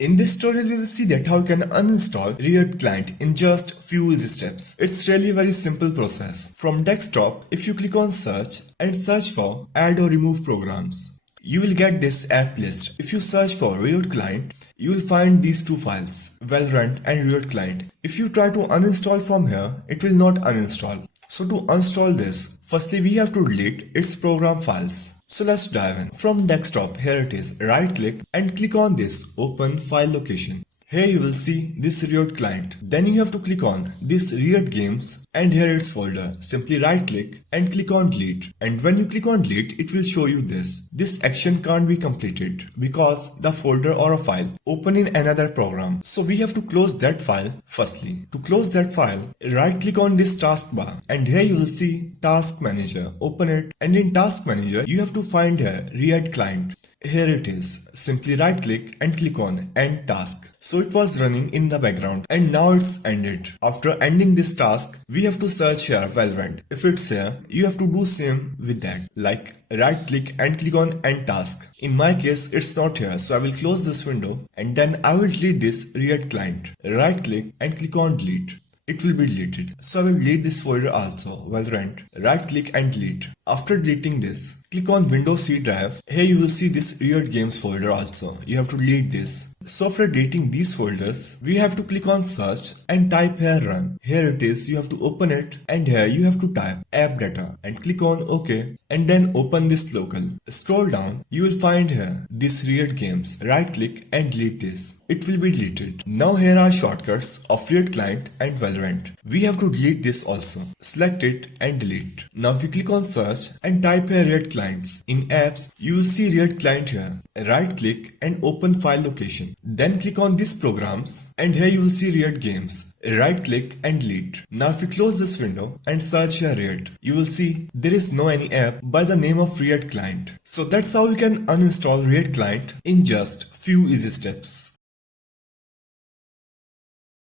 In this tutorial, we will see that how you can uninstall Riot Client in just few easy steps. It's really a very simple process. From desktop, if you click on search and search for add or remove programs, you will get this app list. If you search for Riot Client, you will find these two files, VALORANT and Riot Client. If you try to uninstall from here, it will not uninstall. So to uninstall this, firstly we have to delete its program files. So let's dive in. From desktop, here it is, right click and click on this open file location. Here you will see this Riot client. Then you have to click on this Riot games and here its folder. Simply right click and click on delete. And when you click on delete, it will show you this. This action can't be completed because the folder or a file open in another program. So we have to close that file firstly. To close that file, right click on this taskbar and here you will see task manager. Open it and in task manager, you have to find here Riot client. Here it is. Simply right click and click on end task. So it was running in the background and now it's ended. After ending this task, we have to search here VALORANT. If it's here, you have to do same with that. Like right click and click on end task. In my case, it's not here. So I will close this window and then I will delete this Riot client. Right click and click on delete. It will be deleted. So I will delete this folder also, VALORANT. Right click and delete. After deleting this, click on Windows C drive. Here you will see this Riot Games folder also. You have to delete this. So after deleting these folders, we have to click on search and type here run. Here it is, you have to open it and here you have to type app data and click on OK and then open this local. Scroll down, you will find here this Riot Games. Right click and delete this. It will be deleted. Now here are shortcuts of Riot Client and VALORANT. We have to delete this also. Select it and delete. Now if you click on search and type here Riot Clients. In apps, you will see Riot Client here. Right click and open file location. Then click on these programs and here you will see Riot Games. Right click and delete. Now if you close this window and search here Riot, you will see there is no any app by the name of Riot Client. So that's how you can uninstall Riot Client in just few easy steps.